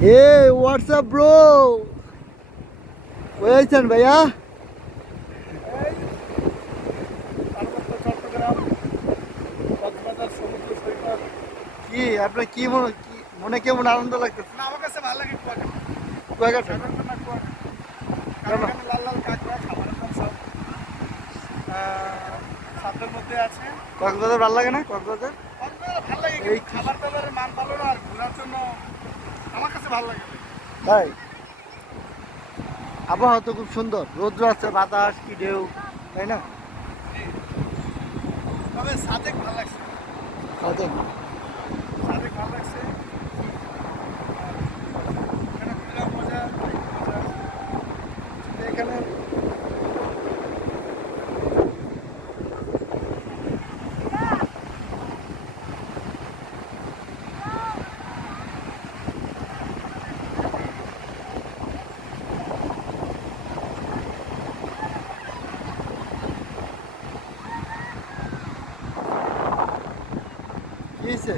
এ WhatsApp bro, হয়েছেন ভাইয়া? এই পার্বত্য চট্টগ্রাম কক্সবাজার সমুদ্র সৈকত। কি আপনার কি মনে কেমন আনন্দ লাগতেছে? না, আমার কাছে ভালো লাগে কুয়াকাটা। কুয়াকাটা? সাগরটা না কুয়াকাটা, কারণ কেন? এখানে লাল লাল কাঁকড়া খাবারের দাম সব সাধ্যের মধ্যে আছে। কক্সবাজার ভালো লাগে না? কক্সবাজার কক্সবাজার ভালো লাগে, এই কিন্তু খাবার দাবারের মান ভালো না, আর ঘোরার জন্য আমার কাছে ভালো লাগে। ভাই, আবহাওয়া তো খুব সুন্দর, রৌদ্র আছে, বাতাস কি ঢেউ, তাই না? তবে সাদেক ভালো লাগছে, সাদেক? সাদেক ভালো লাগছে। এখানে ঘোরার মজা, মজা। এখানে কি হয়েছে?